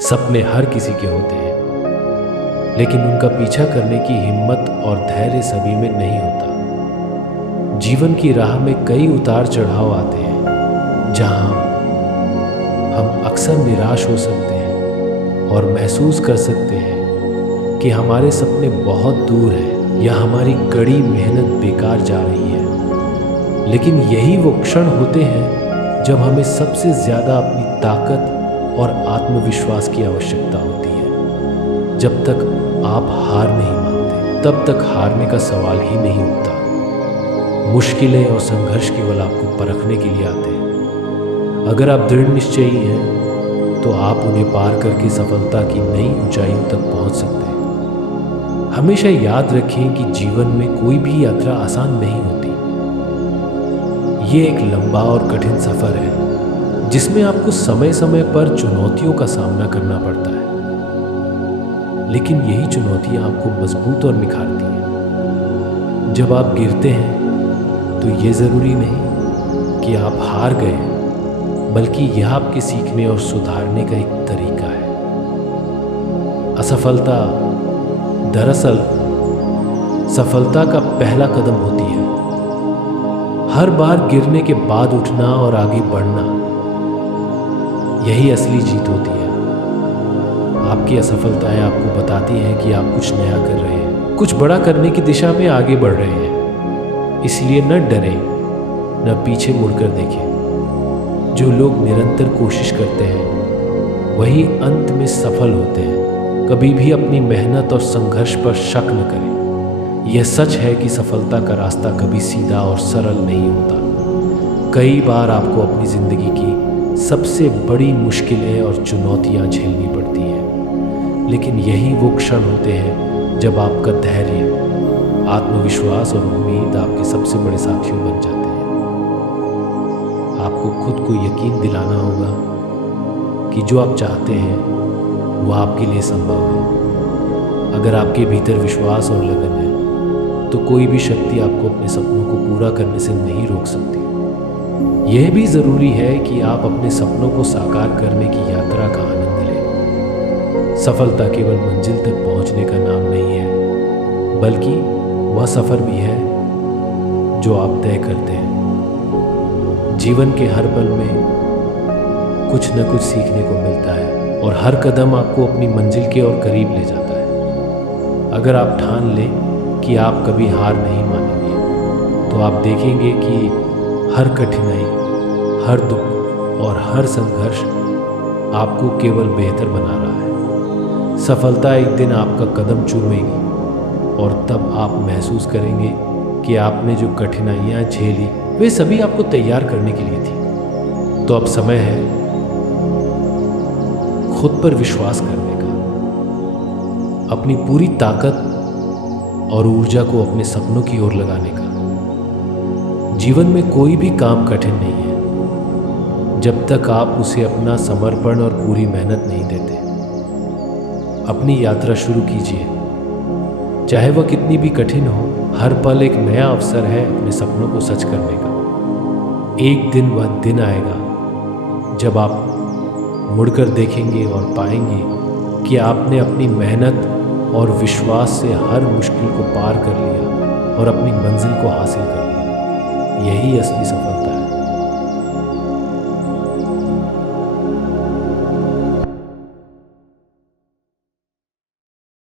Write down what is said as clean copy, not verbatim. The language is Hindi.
सपने हर किसी के होते हैं, लेकिन उनका पीछा करने की हिम्मत और धैर्य सभी में नहीं होता। जीवन की राह में कई उतार चढ़ाव आते हैं, जहां हम अक्सर निराश हो सकते हैं और महसूस कर सकते हैं कि हमारे सपने बहुत दूर हैं या हमारी कड़ी मेहनत बेकार जा रही है। लेकिन यही वो क्षण होते हैं जब हमें सबसे ज़्यादा अपनी ताकत और आत्मविश्वास की आवश्यकता होती है। जब तक आप हार नहीं मानते, तब तक हारने का सवाल ही नहीं उठता। मुश्किलें और संघर्ष केवल आपको परखने के लिए आते हैं। अगर आप दृढ़ निश्चयी हैं, तो आप उन्हें पार करके सफलता की नई ऊंचाइयों तक पहुंच सकते हैं। हमेशा याद रखें कि जीवन में कोई भी यात्रा आसान नहीं होती। ये एक लंबा और कठिन सफर है, जिसमें आपको समय समय पर चुनौतियों का सामना करना पड़ता है। लेकिन यही चुनौतियां आपको मजबूत और निखारती हैं। जब आप गिरते हैं, तो ये ज़रूरी नहीं कि आप हार गए हैं, बल्कि यह आपके सीखने और सुधारने का एक तरीका है। असफलता दरअसल सफलता का पहला कदम होती है। हर बार गिरने के बाद उठना और आगे बढ़ना, यही असली जीत होती है। आपकी असफलताएं आपको बताती हैं कि आप कुछ नया कर रहे हैं, कुछ बड़ा करने की दिशा में आगे बढ़ रहे हैं। इसलिए न डरें, न पीछे मुड़कर देखें। जो लोग निरंतर कोशिश करते हैं, वही अंत में सफल होते हैं। कभी भी अपनी मेहनत और संघर्ष पर शक न करें। यह सच है कि सफलता का रास्ता कभी सीधा और सरल नहीं होता। कई बार आपको अपनी ज़िंदगी की सबसे बड़ी मुश्किलें और चुनौतियां झेलनी पड़ती हैं। लेकिन यही वो क्षण होते हैं जब आपका धैर्य, आत्मविश्वास और उम्मीद आपके सबसे बड़े साथियों बन जाते हैं। आपको खुद को यकीन दिलाना होगा कि जो आप चाहते हैं वह आपके लिए संभव है। अगर आपके भीतर विश्वास और लगन है, तो कोई भी शक्ति आपको अपने सपनों को पूरा करने से नहीं रोक सकती। यह भी ज़रूरी है कि आप अपने सपनों को साकार करने की यात्रा का आनंद लें। सफलता केवल मंजिल तक पहुंचने का नाम नहीं है, बल्कि वह सफ़र भी है जो आप तय करते हैं। जीवन के हर पल में कुछ न कुछ सीखने को मिलता है, और हर कदम आपको अपनी मंजिल के और करीब ले जाता है। अगर आप ठान लें कि आप कभी हार नहीं मानेंगे, तो आप देखेंगे कि हर कठिनाई, हर दुख और हर संघर्ष आपको केवल बेहतर बना रहा है। सफलता एक दिन आपका कदम चूमेगी, और तब आप महसूस करेंगे कि आपने जो कठिनाइयाँ झेली, वे सभी आपको तैयार करने के लिए थी। तो अब समय है खुद पर विश्वास करने का, अपनी पूरी ताकत और ऊर्जा को अपने सपनों की ओर लगाने का। जीवन में कोई भी काम कठिन नहीं है, जब तक आप उसे अपना समर्पण और पूरी मेहनत नहीं देते। अपनी यात्रा शुरू कीजिए, चाहे वह कितनी भी कठिन हो। हर पल एक नया अवसर है अपने सपनों को सच करने का। एक दिन वह दिन आएगा जब आप मुड़कर देखेंगे और पाएंगे कि आपने अपनी मेहनत और विश्वास से हर मुश्किल को पार कर लिया और अपनी मंजिल को हासिल कर लिया। यही असली सफलता